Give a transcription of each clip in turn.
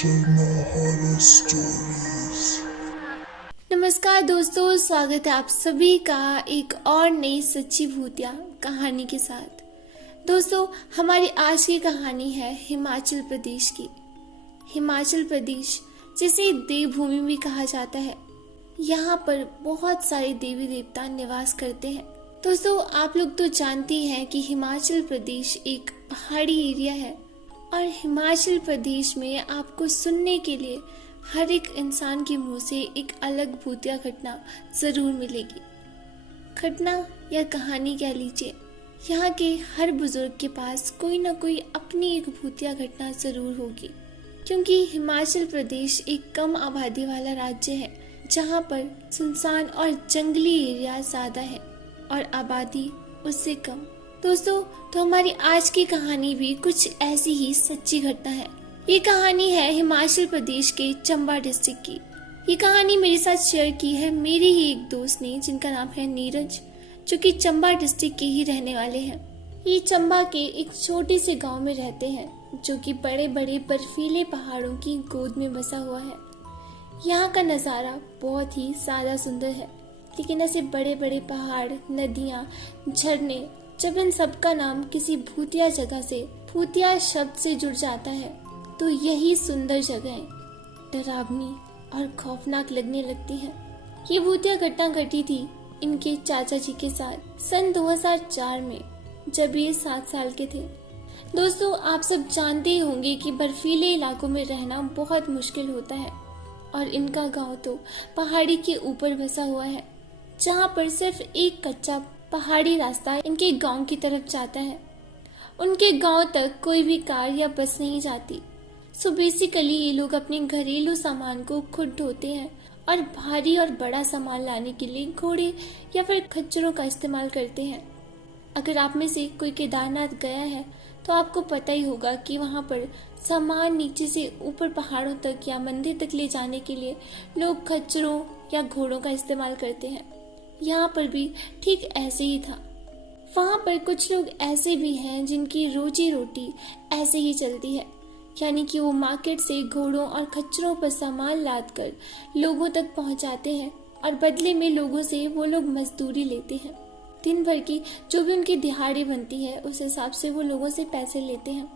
Sharma horror stories. नमस्कार दोस्तों, स्वागत है आप सभी का एक और नई सच्ची भूतिया कहानी के साथ। दोस्तों, हमारी आज की कहानी है हिमाचल प्रदेश की। हिमाचल प्रदेश जिसे देवभूमि भी कहा जाता है, यहाँ पर बहुत सारे देवी देवता निवास करते हैं। दोस्तों, आप लोग तो जानते हैं कि हिमाचल प्रदेश एक पहाड़ी एरिया है और हिमाचल प्रदेश में आपको सुनने के लिए हर एक इंसान के मुंह से एक अलग भूतिया घटना जरूर मिलेगी। घटना या कहानी कह लीजिए, यहाँ के हर बुजुर्ग के पास कोई ना कोई अपनी एक भूतिया घटना जरूर होगी, क्योंकि हिमाचल प्रदेश एक कम आबादी वाला राज्य है जहाँ पर सुनसान और जंगली एरिया ज्यादा है और आबादी उससे कम। दोस्तों, तो हमारी आज की कहानी भी कुछ ऐसी ही सच्ची घटना है। ये कहानी है हिमाचल प्रदेश के चंबा डिस्ट्रिक्ट की। ये कहानी मेरे साथ शेयर की है मेरे ही एक दोस्त ने, जिनका नाम है नीरज, जो कि चंबा डिस्ट्रिक्ट के ही रहने वाले हैं। ये चंबा के एक छोटे से गांव में रहते हैं, जो कि बड़े बड़े बर्फीले पहाड़ों की गोद में बसा हुआ है। यहाँ का नज़ारा बहुत ही सादा सुंदर है, लेकिन ऐसे बड़े बड़े पहाड़, नदियाँ, झरने, जब इन सब का नाम किसी भूतिया जगह से, भूतिया शब्द से जुड़ जाता है, तो यही सुंदर जगहें डरावनी और खौफनाक लगने लगती हैं। ये भूतिया घटना घटी थी इनके चाचा जी के साथ सन 2004 में, जब ये 7 साल के थे। दोस्तों, आप सब जानते ही होंगे कि बर्फीले इलाकों में रहना बहुत मुश्किल होता है और इनका गांव तो पहाड़ी के ऊपर बसा हुआ है, जहाँ पर सिर्फ एक कच्चा पहाड़ी रास्ता इनके गांव की तरफ जाता है। उनके गांव तक कोई भी कार या बस नहीं जाती। सो बेसिकली ये लोग अपने घरेलू सामान को खुद ढोते हैं और भारी और बड़ा सामान लाने के लिए घोड़े या फिर खच्चरों का इस्तेमाल करते हैं। अगर आप में से कोई केदारनाथ गया है तो आपको पता ही होगा कि वहाँ पर सामान नीचे से ऊपर पहाड़ों तक या मंदिर तक ले जाने के लिए लोग खच्चरों या घोड़ों का इस्तेमाल करते हैं। यहाँ पर भी ठीक ऐसे ही था। वहाँ पर कुछ लोग ऐसे भी हैं जिनकी रोजी रोटी ऐसे ही चलती है, यानी कि वो मार्केट से घोड़ों और खच्चरों पर सामान लाद कर लोगों तक पहुँचाते हैं और बदले में लोगों से वो लोग मजदूरी लेते हैं। दिन भर की जो भी उनकी दिहाड़ी बनती है, उस हिसाब से वो लोगों से पैसे लेते हैं।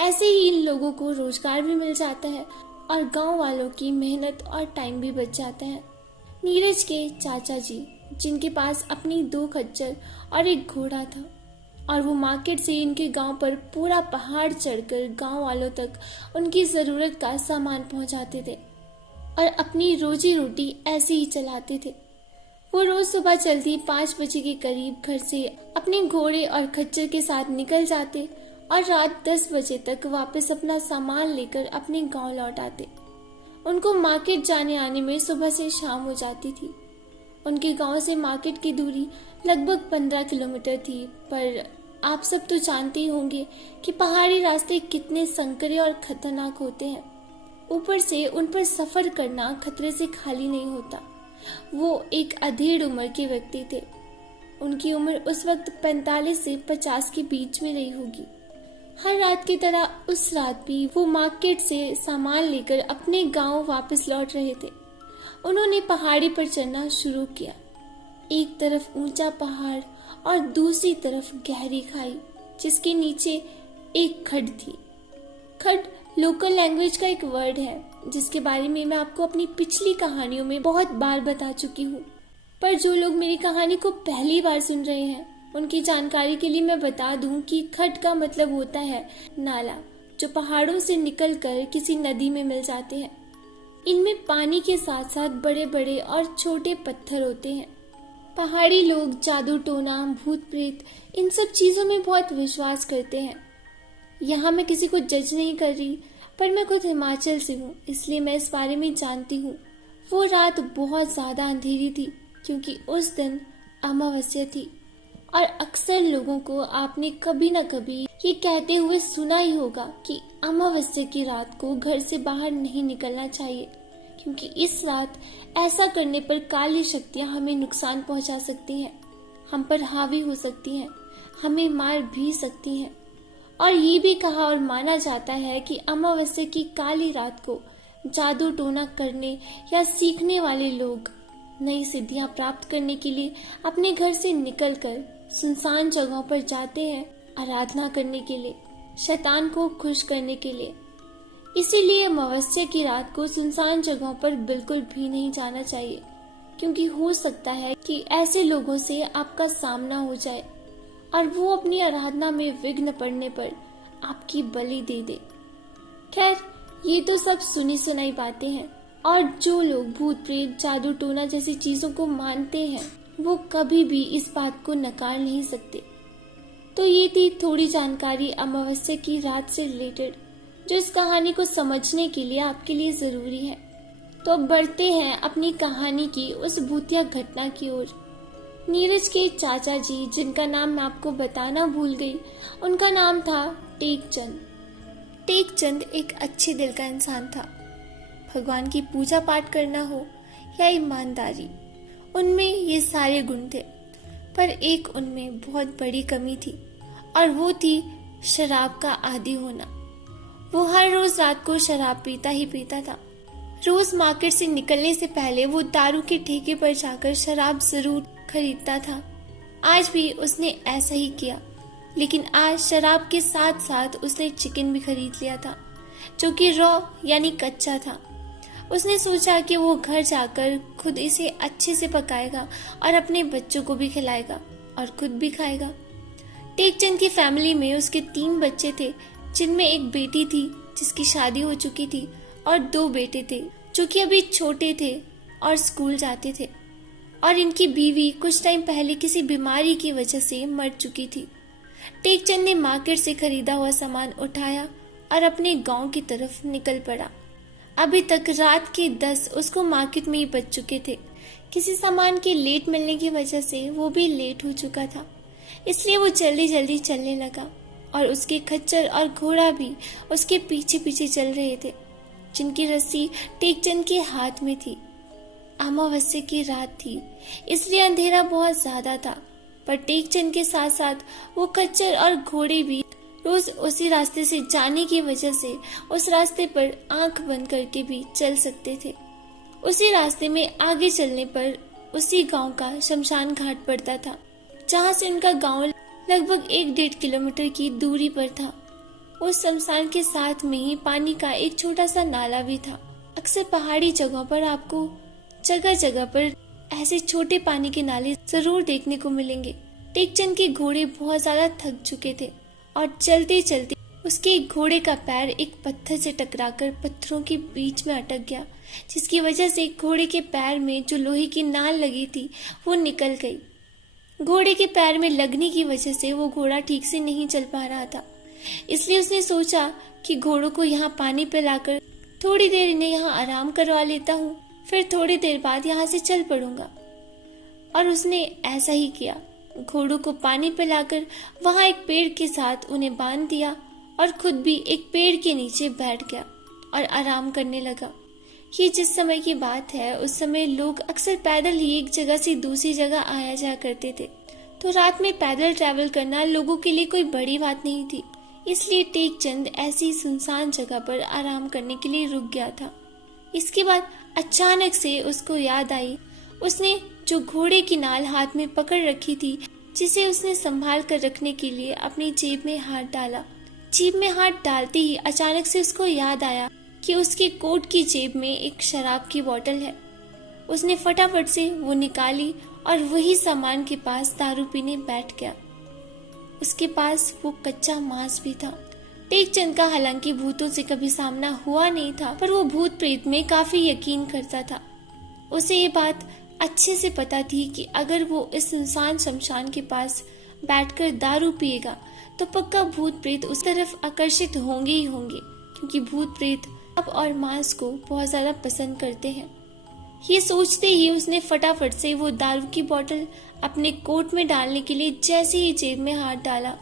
ऐसे ही इन लोगों को रोजगार भी मिल जाता है और गांव वालों की मेहनत और टाइम भी बच जाता है। नीरज के चाचा जी, जिनके पास अपनी 2 खच्चर और एक घोड़ा था, और वो मार्केट से इनके गांव पर पूरा पहाड़ चढ़कर गांव वालों तक उनकी ज़रूरत का सामान पहुंचाते थे और अपनी रोजी रोटी ऐसे ही चलाते थे। वो रोज सुबह जल्दी 5 बजे के करीब घर से अपने घोड़े और खच्चर के साथ निकल जाते और रात 10 बजे तक वापस अपना सामान लेकर अपने गांव लौट आते। उनको मार्केट जाने आने में सुबह से शाम हो जाती थी। उनके गांव से मार्केट की दूरी लगभग 15 किलोमीटर थी, पर आप सब तो जानते ही होंगे कि पहाड़ी रास्ते कितने संकरे और खतरनाक होते हैं। ऊपर से उन पर सफर करना खतरे से खाली नहीं होता। वो एक अधेड़ उम्र के व्यक्ति थे। उनकी उम्र उस वक्त 45 से 50 के बीच में रही होगी। हर रात की तरह उस रात भी वो मार्केट से सामान लेकर अपने गांव वापस लौट रहे थे। उन्होंने पहाड़ी पर चढ़ना शुरू किया। एक तरफ ऊंचा पहाड़ और दूसरी तरफ गहरी खाई, जिसके नीचे एक खड्ड थी। खड्ड लोकल लैंग्वेज का एक वर्ड है, जिसके बारे में मैं आपको अपनी पिछली कहानियों में बहुत बार बता चुकी हूँ। पर जो लोग मेरी कहानी को पहली बार सुन रहे हैं, उनकी जानकारी के लिए मैं बता दूं कि खड्ड का मतलब होता है नाला, जो पहाड़ों से निकलकर किसी नदी में मिल जाते हैं। इनमें पानी के साथ साथ बड़े बड़े और छोटे पत्थर होते हैं। पहाड़ी लोग जादू टोना, भूत प्रेत, इन सब चीज़ों में बहुत विश्वास करते हैं। यहाँ मैं किसी को जज नहीं कर रही, पर मैं खुद हिमाचल से हूँ, इसलिए मैं इस बारे में जानती हूँ। वो रात बहुत ज़्यादा अंधेरी थी, क्योंकि उस दिन अमावस्या थी और अक्सर लोगों को आपने कभी न कभी ये कहते हुए सुना ही होगा कि अमावस्या की रात को घर से बाहर नहीं निकलना चाहिए, क्योंकि इस रात ऐसा करने पर काली शक्तियाँ हमें नुकसान पहुंचा सकती हैं, हम पर हावी हो सकती हैं, हमें मार भी सकती हैं। और ये भी कहा और माना जाता है कि अमावस्या की काली रात को जादू टोना करने या सीखने वाले लोग नई सिद्धियां प्राप्त करने के लिए अपने घर से निकलकर सुनसान जगहों पर जाते हैं आराधना करने के लिए, शैतान को खुश करने के लिए। इसीलिए अमावस्या की रात को सुनसान जगहों पर बिल्कुल भी नहीं जाना चाहिए, क्योंकि हो सकता है कि ऐसे लोगों से आपका सामना हो जाए और वो अपनी आराधना में विघ्न पड़ने पर आपकी बलि दे दे। खैर, ये तो सब सुनी सुनाई बातें हैं, और जो लोग भूत प्रेत जादू टोना जैसी चीजों को मानते हैं वो कभी भी इस बात को नकार नहीं सकते। तो ये थी थोड़ी जानकारी अमावस्या की रात से रिलेटेड, जो इस कहानी को समझने के लिए आपके लिए जरूरी है। तो अब बढ़ते हैं अपनी कहानी की उस भूतिया घटना की ओर। नीरज के चाचा जी, जिनका नाम मैं आपको बताना भूल गई, उनका नाम था टेकचंद। टेकचंद एक अच्छे दिल का इंसान था। भगवान की पूजा पाठ करना हो या ईमानदारी, उनमें ये सारे गुण थे। पर एक उनमें बहुत बड़ी कमी थी, और वो थी शराब का आदी होना। वो हर रोज रात को शराब पीता ही पीता था। रोज मार्केट से निकलने से पहले वो दारू के ठेके पर जाकर शराब जरूर खरीदता था। आज भी उसने ऐसा ही किया, लेकिन आज शराब के साथ साथ उसने चिकन भी खरीद लिया था, जो कि रॉ यानी कच्चा था। उसने सोचा कि वो घर जाकर खुद इसे अच्छे से पकाएगा और अपने बच्चों को भी खिलाएगा और खुद भी खाएगा। टेकचंद की फैमिली में उसके 3 बच्चे थे, जिनमें एक बेटी थी जिसकी शादी हो चुकी थी, और 2 बेटे थे जो कि अभी छोटे थे और स्कूल जाते थे। और इनकी बीवी कुछ टाइम पहले किसी बीमारी की वजह से मर चुकी थी। टेकचंद ने मार्केट से खरीदा हुआ सामान उठाया और अपने गांव की तरफ निकल पड़ा। अभी तक रात के 10 उसको मार्केट में ही बज चुके थे। किसी सामान के लेट मिलने की वजह से वो भी लेट हो चुका था, इसलिए वो जल्दी जल्दी चलने लगा, और उसके खच्चर और घोड़ा भी उसके पीछे पीछे चल रहे थे, जिनकी रस्सी टेकचंद के हाथ में थी। अमावस्या की रात थी, इसलिए अंधेरा बहुत ज्यादा था, पर टेकचंद के साथ साथ वो खच्चर और घोड़े भी रोज उसी रास्ते से जाने की वजह से उस रास्ते पर आंख बंद करके भी चल सकते थे। उसी रास्ते में आगे चलने पर उसी गांव का शमशान घाट पड़ता था, जहां से उनका गांव लगभग 1-1.5 किलोमीटर की दूरी पर था। उस शमशान के साथ में ही पानी का एक छोटा सा नाला भी था। अक्सर पहाड़ी जगहों पर आपको जगह जगह पर ऐसे छोटे पानी के नाले जरूर देखने को मिलेंगे। टेकचंद के घोड़े बहुत ज्यादा थक चुके थे, और चलते चलते उसके घोड़े का पैर एक पत्थर से टकराकर पत्थरों के बीच में अटक गया, जिसकी वजह से घोड़े के पैर में जो लोहे की नाल लगी थी वो निकल गई। घोड़े के पैर में लगने की वजह से वो घोड़ा ठीक से नहीं चल पा रहा था, इसलिए उसने सोचा कि घोड़ों को यहाँ पानी पिलाकर थोड़ी देर इन्हें यहाँ आराम करवा लेता हूँ, फिर थोड़ी देर बाद यहाँ से चल पड़ूंगा। और उसने ऐसा ही किया। घोड़ों को पानी पिलाकर वहां एक पेड़ के साथ उन्हें बांध दिया, और खुद भी एक पेड़ के नीचे बैठ गया और आराम करने लगा। ये जिस समय की बात है, उस समय लोग अक्सर पैदल ही एक जगह से दूसरी जगह आया जाया करते थे, तो रात में पैदल ट्रैवल करना लोगों के लिए कोई बड़ी बात नहीं थी। इसलिए टेकचंद ऐसी सुनसान जगह पर आराम करने के लिए रुक गया था। इसके बाद अचानक से उसको याद आई, उसने जो घोड़े की नाल हाथ में पकड़ रखी थी, जिसे उसने संभाल कर रखने के लिए अपनी जेब में हाथ डाला। जेब में हाथ डालते ही अचानक से उसको याद आया कि उसके कोट की जेब में एक शराब की बोतल है। उसने फटाफट से वो निकाली और वही सामान के पास दारू पीने बैठ गया। उसके पास वो कच्चा मांस भी था। टेकचंद का हालांकि भूतों से कभी सामना हुआ नहीं था, पर वो भूत प्रेत में काफी यकीन करता था। उसे ये बात अच्छे से पता थी कि अगर वो इस सुनसान शमशान के पास बैठकर दारू पिएगा तो पक्का भूत प्रेत उस तरफ आकर्षित होंगे ही होंगे, क्योंकि भूत प्रेत अब और मांस को बहुत ज्यादा पसंद करते हैं। ये सोचते ही उसने फटाफट से वो दारू की बोतल अपने कोट में डालने के लिए जैसे ही जेब में हाथ डाला,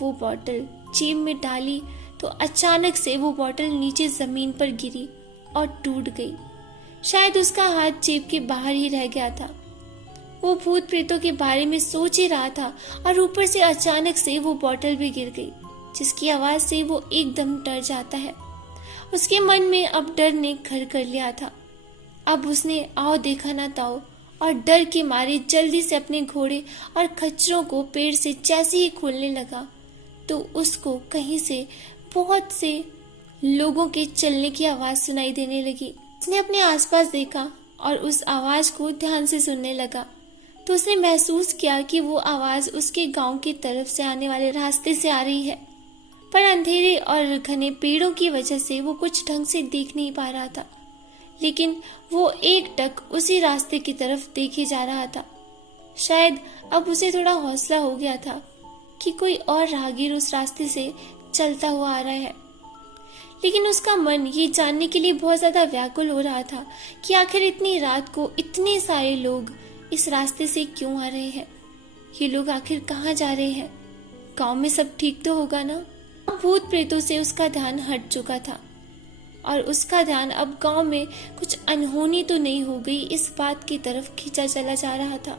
वो बोतल जेब में डाली तो अचानक से वो बोतल नीचे जमीन पर गिरी और टूट गई। शायद उसका हाथ जेब के बाहर ही रह गया था। वो भूत प्रेतों के बारे में सोच ही रहा था और ऊपर से अचानक से वो बोतल भी गिर गई। जिसकी आवाज से वो एकदम डर जाता है। उसके मन में अब डर ने घर कर लिया था। अब उसने आओ देखा ना ताओ और डर के मारे जल्दी से अपने घोड़े और खच्चरों को पेड़ से जैसे ही खोलने लगा तो उसको कहीं से बहुत से लोगों के चलने की आवाज सुनाई देने लगी। उसने अपने आसपास देखा और उस आवाज को ध्यान से सुनने लगा तो उसने महसूस किया कि वो आवाज उसके गांव की तरफ से आने वाले रास्ते से आ रही है, पर अंधेरे और घने पेड़ों की वजह से वो कुछ ढंग से देख नहीं पा रहा था। लेकिन वो एकटक उसी रास्ते की तरफ देखे जा रहा था। शायद अब उसे थोड़ा हौसला हो गया था कि कोई और राहगीर उस रास्ते से चलता हुआ आ रहा है। लेकिन उसका मन ये जानने के लिए बहुत ज्यादा व्याकुल हो रहा था कि आखिर इतनी रात को इतने सारे लोग इस रास्ते से क्यों आ रहे हैं। ये लोग आखिर कहाँ जा रहे हैं? गांव में सब ठीक तो होगा ना? भूत प्रेतों से उसका ध्यान हट चुका था और उसका ध्यान अब गांव में कुछ अनहोनी तो नहीं हो गई इस बात की तरफ खींचा चला जा रहा था।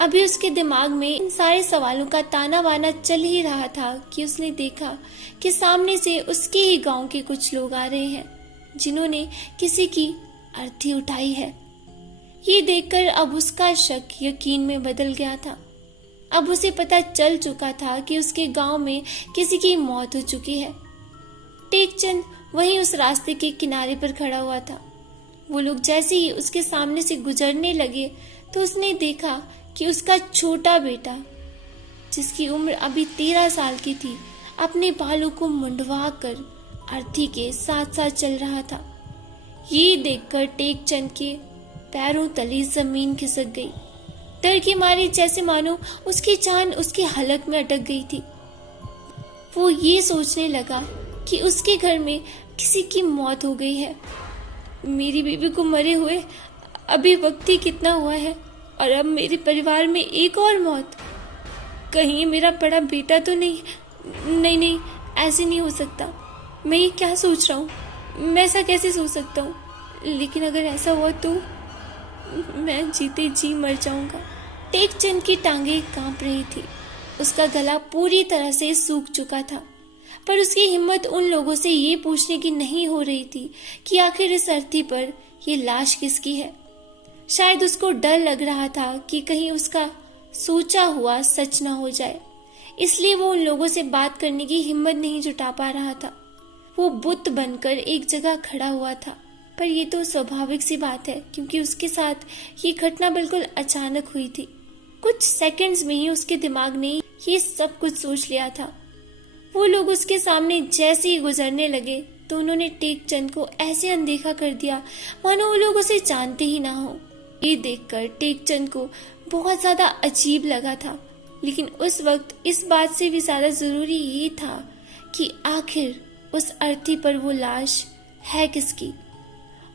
अभी उसके दिमाग में इन सारे सवालों का ताना बाना चल ही रहा था कि उसने देखा कि सामने से उसके ही गांव के कुछ लोग आ रहे हैं जिन्होंने किसी की अर्थी उठाई है। ये देखकर अब उसका शक यकीन में बदल गया था। अब उसे पता चल चुका था कि उसके गांव में किसी की मौत हो चुकी है। टेकचंद वहीं उस रास्ते के किनारे पर खड़ा हुआ था। वो लोग जैसे ही उसके सामने से गुजरने लगे तो उसने देखा कि उसका छोटा बेटा, जिसकी उम्र अभी 13 साल की थी, अपने बालों को मुंडवा कर अर्थी के साथ साथ चल रहा था। ये देखकर टेकचंद के पैरों तले जमीन खिसक गई। डर के मारे जैसे मानो उसकी जान उसके हलक में अटक गई थी। वो ये सोचने लगा कि उसके घर में किसी की मौत हो गई है। मेरी बीवी को मरे हुए अभी वक्त ही कितना हुआ है और अब मेरे परिवार में एक और मौत। कहीं मेरा बड़ा बेटा तो नहीं? नहीं, ऐसे नहीं हो सकता। मैं ये क्या सोच रहा हूँ? मैं ऐसा कैसे सोच सकता हूँ? लेकिन अगर ऐसा हुआ तो मैं जीते जी मर जाऊंगा। टेकचंद की टांगे कांप रही थी। उसका गला पूरी तरह से सूख चुका था, पर उसकी हिम्मत उन लोगों से ये पूछने की नहीं हो रही थी कि आखिर इस अर्थी पर ये लाश किसकी है। शायद उसको डर लग रहा था कि कहीं उसका सोचा हुआ सच ना हो जाए, इसलिए वो उन लोगों से बात करने की हिम्मत नहीं जुटा पा रहा था। वो बुत बनकर एक जगह खड़ा हुआ था, पर ये तो स्वाभाविक सी बात है क्योंकि उसके साथ ये घटना बिल्कुल अचानक हुई थी। कुछ सेकंड्स में ही उसके दिमाग ने ये सब कुछ सोच लिया था। वो लोग उसके सामने जैसे ही गुजरने लगे तो उन्होंने टेकचंद को ऐसे अनदेखा कर दिया मानो वो लोग उसे जानते ही ना हो। ये देखकर टेकचंद को बहुत ज्यादा अजीब लगा था, लेकिन उस वक्त इस बात से भी ज्यादा जरूरी ये था कि आखिर उस अर्थी पर वो लाश है किसकी।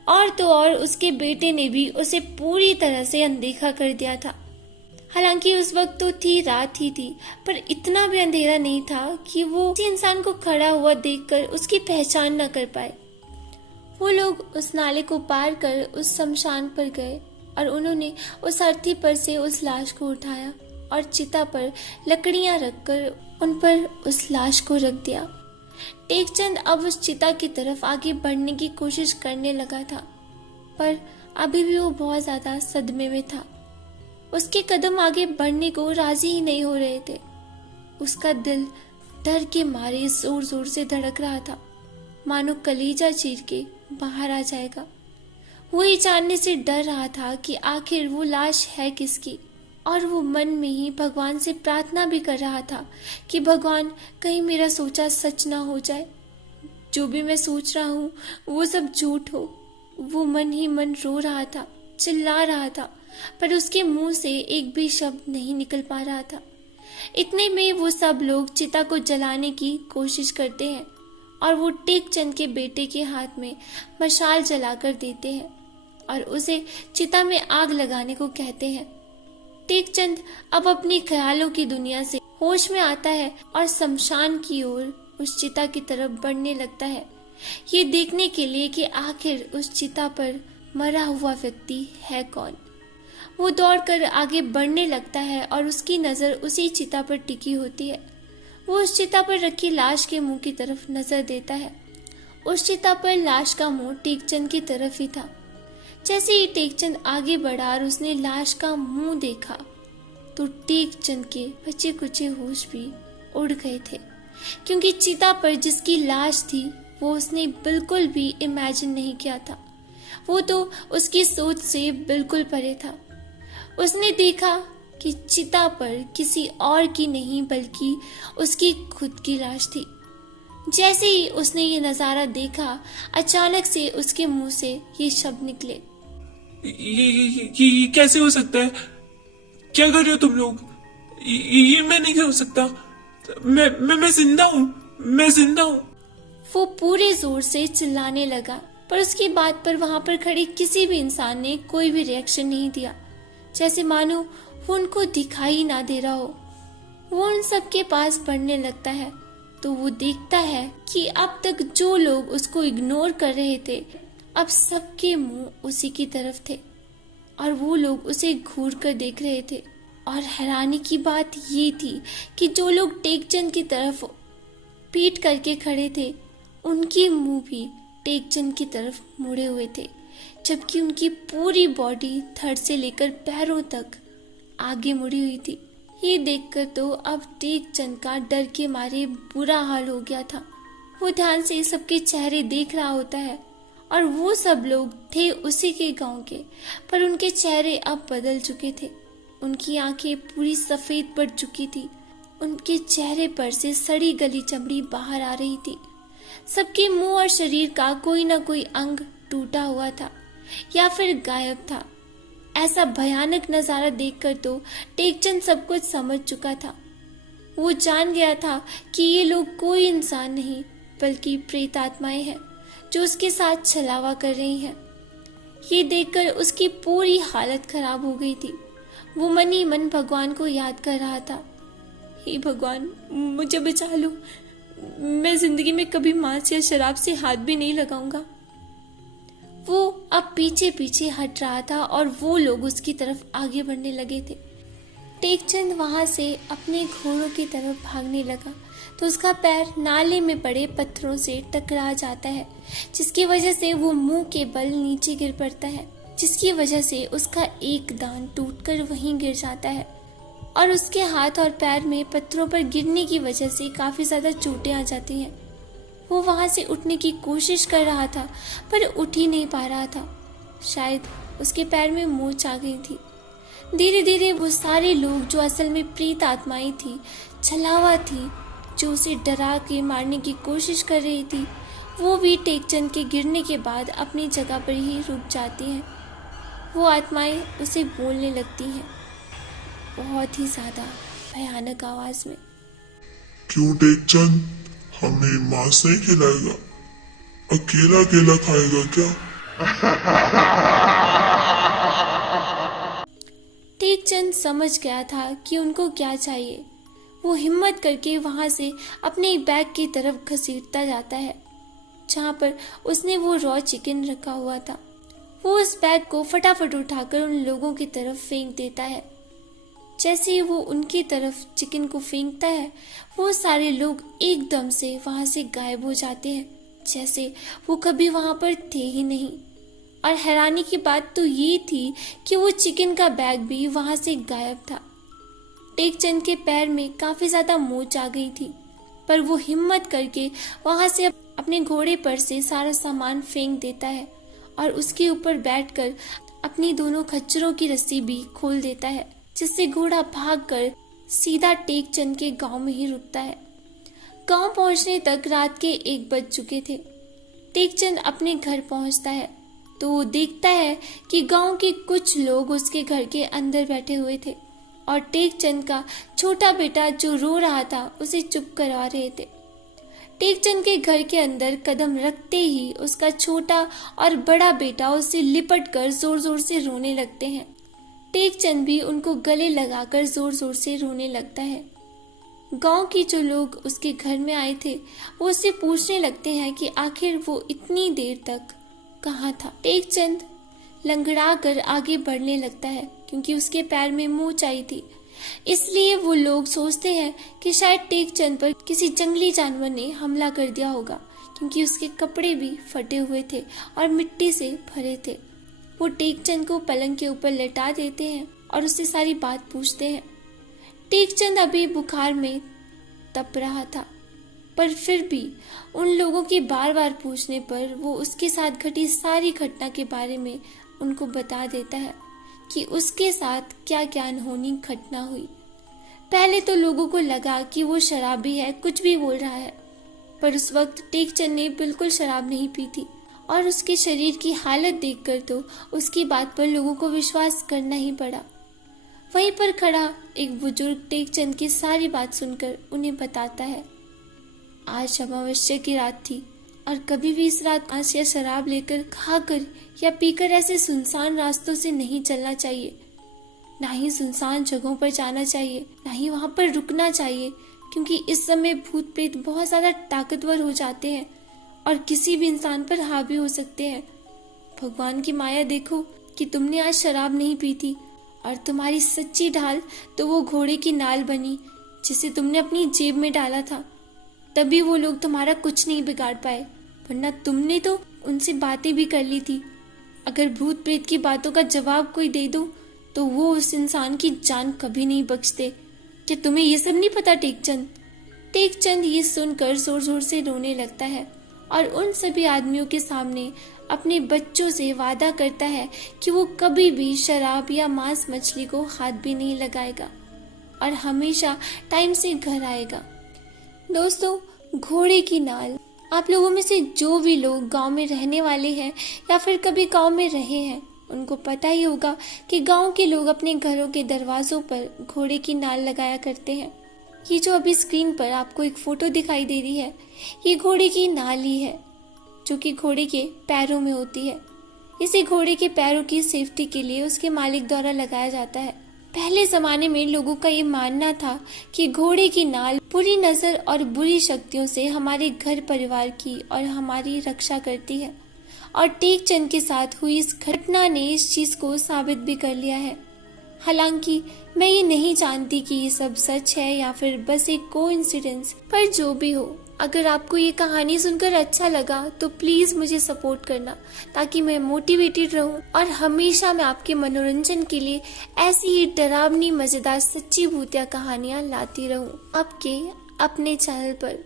और तो और उसके बेटे ने भी उसे पूरी तरह से अनदेखा कर दिया था। हालांकि उस वक्त तो थी रात ही थी, पर इतना भी अंधेरा नहीं था कि वो किसी इंसान को खड़ा हुआ देखकर उसकी पहचान न कर पाए। वो लोग उस नाले को पार कर उस शमशान पर गए और उन्होंने उस अर्थी पर से उस लाश को उठाया और चिता पर लकड़ियां रखकर उन पर उस लाश को रख दिया। टेकचंद अब उस चिता की तरफ आगे बढ़ने की कोशिश करने लगा था, पर अभी भी वो बहुत ज्यादा सदमे में था। उसके कदम आगे बढ़ने को राजी ही नहीं हो रहे थे। उसका दिल डर के मारे जोर जोर से धड़क रहा था, मानो कलेजा चीर के बाहर आ जाएगा। वो ये जानने से डर रहा था कि आखिर वो लाश है किसकी, और वो मन में ही भगवान से प्रार्थना भी कर रहा था कि भगवान कहीं मेरा सोचा सच ना हो जाए, जो भी मैं सोच रहा हूँ वो सब झूठ हो। वो मन ही मन रो रहा था, चिल्ला रहा था, पर उसके मुंह से एक भी शब्द नहीं निकल पा रहा था। इतने में वो सब लोग चिता को जलाने की कोशिश करते हैं और वो टेकचंद के बेटे के हाथ में मशाल जलाकर देते हैं और उसे चिता में आग लगाने को कहते हैं। टेकचंद अब अपनी ख्यालों की दुनिया से होश में आता है और शमशान की ओर उस चिता की तरफ बढ़ने लगता है, ये देखने के लिए कि आखिर उस चिता पर मरा हुआ व्यक्ति है कौन। वो दौड़कर आगे बढ़ने लगता है और उसकी नजर उसी चिता पर टिकी होती है। वो उस चिता पर रखी लाश के मुंह की तरफ नजर देता है। उस चिता पर लाश का मुंह टेकचंद की तरफ ही था। जैसे ही टेकचंद आगे बढ़ा और उसने लाश का मुंह देखा तो टेकचंद के बचे कुचे होश भी उड़ गए थे, क्योंकि चिता पर जिसकी लाश थी वो उसने बिल्कुल भी इमेजिन नहीं किया था। वो तो उसकी सोच से बिल्कुल परे था। उसने देखा कि चिता पर किसी और की नहीं बल्कि उसकी खुद की लाश थी। जैसे ही उसने ये नजारा देखा, अचानक से उसके मुंह से ये शब्द निकले, ये कैसे हो सकता है? क्या कर रहे हो तुम लोग? ये मैं नहीं कर सकता। मैं जिंदा हूँ, मैं जिंदा हूँ। वो पूरे जोर से चिल्लाने लगा, पर उसकी बात पर वहां पर खड़े किसी भी इंसान ने कोई भी रिएक्शन नहीं दिया, जैसे मानो वो उनको दिखाई ना दे रहा हो। वो उन सब के पास बढ़ने लगता है तो वो देखता है कि अब तक जो लोग उसको इग्नोर कर रहे थे, अब सबके मुंह उसी की तरफ थे और वो लोग उसे घूर कर देख रहे थे। और हैरानी की बात ये थी कि जो लोग टेकचंद की तरफ पीठ करके खड़े थे, उनके मुंह भी टेकचंद की तरफ मुड़े हुए थे, जबकि उनकी पूरी बॉडी धड़ से लेकर पैरों तक आगे मुड़ी हुई थी। ये देखकर तो अब टेकचंद का डर के मारे बुरा हाल हो गया था। वो ध्यान से सबके चेहरे देख रहा होता है और वो सब लोग थे उसी के गांव के, पर उनके चेहरे अब बदल चुके थे। उनकी आंखें पूरी सफेद पड़ चुकी थी। उनके चेहरे पर से सड़ी गली चमड़ी बाहर आ रही थी। सबके मुंह और शरीर का कोई ना कोई अंग टूटा हुआ था या फिर गायब था। ऐसा भयानक नजारा देखकर तो टेकचंद सब कुछ समझ चुका था। वो जान गया था कि ये लोग कोई इंसान नहीं बल्कि प्रेत आत्माएं हैं जो उसके साथ छलावा कर रही हैं। ये देखकर उसकी पूरी हालत खराब हो गई थी। वो मन ही मन भगवान को याद कर रहा था, हे भगवान मुझे बचा लो, मैं जिंदगी में कभी मांस या शराब से हाथ भी नहीं लगाऊंगा। वो अब पीछे पीछे हट रहा था और वो लोग उसकी तरफ आगे बढ़ने लगे थे। टेकचंद वहां से अपने घोड़ों की तरफ भागने लगा तो उसका पैर नाले में पड़े पत्थरों से टकरा जाता है, जिसकी वजह से वो मुंह के बल नीचे गिर पड़ता है, जिसकी वजह से उसका एक दांत टूटकर वहीं गिर जाता है और उसके हाथ और पैर में पत्थरों पर गिरने की वजह से काफी ज्यादा चोटें आ जाती हैं। वो वहां से उठने की कोशिश कर रहा था पर उठ ही नहीं पा रहा था। शायद उसके पैर में मोच आ गई थी। धीरे धीरे वो सारे लोग जो असल में प्रेत आत्माएं थी, छलावा थी, जो उसे डरा के मारने की कोशिश कर रही थी, वो भी टेकचंद के गिरने के बाद अपनी जगह पर ही रुक जाती हैं। वो आत्माएं उसे बोलने लगती हैं बहुत ही ज्यादा भयानक आवाज में। क्यों टेकचंद, हमें मांस नहीं खिलाएगा? अकेला अकेला खाएगा क्या? टेकचंद समझ गया था कि उनको क्या चाहिए। वो हिम्मत करके वहां से अपने बैग की तरफ घसीटता जाता है जहां पर उसने वो रॉ चिकन रखा हुआ था। वो उस बैग को फटाफट उठाकर उन लोगों की तरफ फेंक देता है। जैसे ही वो उनकी तरफ चिकन को फेंकता है, वो सारे लोग एकदम से वहां से गायब हो जाते हैं, जैसे वो कभी वहां पर थे ही नहीं। और हैरानी की बात तो ये थी कि वो चिकन का बैग भी वहां से गायब था। टेकचंद के पैर में काफी ज्यादा मोच आ गई थी, पर वो हिम्मत करके वहां से अपने घोड़े पर से सारा सामान फेंक देता है और उसके ऊपर बैठकर अपनी दोनों खच्चरों की रस्सी भी खोल देता है, जिससे घोड़ा भागकर सीधा टेकचंद के गांव में ही रुकता है। गांव पहुंचने तक रात के 1 बज चुके थे। टेकचंद अपने घर पहुंचता है तो वो देखता है कि गांव के कुछ लोग उसके घर के अंदर बैठे हुए थे और टेकचंद का छोटा बेटा जो रो रहा था उसे चुप करवा रहे थे। टेकचंद के घर के अंदर कदम रखते ही उसका छोटा और बड़ा बेटा उसे लिपट कर जोर जोर से रोने लगते हैं। टेकचंद भी उनको गले लगाकर जोर जोर से रोने लगता है। गांव के जो लोग उसके घर में आए थे वो उससे पूछने लगते हैं कि आखिर वो इतनी देर तक कहाँ था। टेकचंद लंगड़ा कर आगे बढ़ने लगता है क्योंकि उसके पैर में मोच आई थी, इसलिए वो लोग सोचते हैं कि शायद टेकचंद पर किसी जंगली जानवर ने हमला कर दिया होगा, क्योंकि उसके कपड़े भी फटे हुए थे और मिट्टी से भरे थे। वो टेकचंद को पलंग के ऊपर लेटा देते हैं और उससे सारी बात पूछते हैं। टेकचंद अभी बुखार में तप रहा था, पर फिर भी उन लोगों के बार बार पूछने पर वो उसके साथ घटी सारी घटना के बारे में उनको बता देता है कि उसके साथ क्या क्या अनहोनी घटना हुई। पहले तो लोगों को लगा कि वो शराबी है, कुछ भी बोल रहा है, पर उस वक्त टेकचंद ने बिल्कुल शराब नहीं पी थी और उसके शरीर की हालत देखकर तो उसकी बात पर लोगों को विश्वास करना ही पड़ा। वहीं पर खड़ा एक बुजुर्ग टेकचंद की सारी बात सुनकर उन्हें बताता है, आज अमावस्या की रात थी और कभी भी इस रात मांस या शराब लेकर खाकर या पीकर ऐसे सुनसान रास्तों से नहीं चलना चाहिए। ना ही सुनसान जगहों पर जाना चाहिए, ना ही वहां पर रुकना चाहिए, क्योंकि इस समय भूत प्रेत बहुत ज्यादा ताकतवर हो जाते हैं और किसी भी इंसान पर हावी हो सकते हैं। भगवान की माया देखो कि तुमने आज शराब नहीं पी थी और तुम्हारी सच्ची ढाल तो वो घोड़े की नाल बनी जिसे तुमने अपनी जेब में डाला था। तभी वो लोग तुम्हारा कुछ नहीं बिगाड़ पाए, वरना तुमने तो उनसे बातें भी कर ली थी। अगर भूत प्रेत की बातों का जवाब कोई दे दो तो वो उस इंसान की जान कभी नहीं बख्शते। क्या तुम्हें ये सब नहीं पता टेकचंद? टेकचंद ये सुनकर जोर जोर से रोने लगता है और उन सभी आदमियों के सामने अपने बच्चों से वादा करता है कि वो कभी भी शराब या मांस मछली को हाथ भी नहीं लगाएगा और हमेशा टाइम से घर आएगा। दोस्तों, घोड़े की नाल, आप लोगों में से जो भी लोग गांव में रहने वाले हैं या फिर कभी गांव में रहे हैं, उनको पता ही होगा कि गांव के लोग अपने घरों के दरवाजों पर घोड़े की नाल लगाया करते हैं। ये जो अभी स्क्रीन पर आपको एक फोटो दिखाई दे रही है, ये घोड़े की नाल ही है, जो कि घोड़े के पैरों में होती है। इसे घोड़े के पैरों की सेफ्टी के लिए उसके मालिक द्वारा लगाया जाता है। पहले जमाने में लोगों का ये मानना था कि घोड़े की नाल बुरी नजर और बुरी शक्तियों से हमारे घर परिवार की और हमारी रक्षा करती है, और टेकचंद के साथ हुई इस घटना ने इस चीज को साबित भी कर लिया है। हालांकि मैं ये नहीं जानती कि ये सब सच है या फिर बस एक कोइंसिडेंस, पर जो भी हो, अगर आपको ये कहानी सुनकर अच्छा लगा तो प्लीज मुझे सपोर्ट करना, ताकि मैं मोटिवेटेड रहूं और हमेशा मैं आपके मनोरंजन के लिए ऐसी ही डरावनी मजेदार सच्ची भूतिया कहानियां लाती रहूं आपके अपने चैनल पर।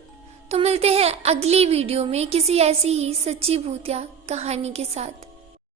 तो मिलते हैं अगली वीडियो में किसी ऐसी ही सच्ची भूतिया कहानी के साथ।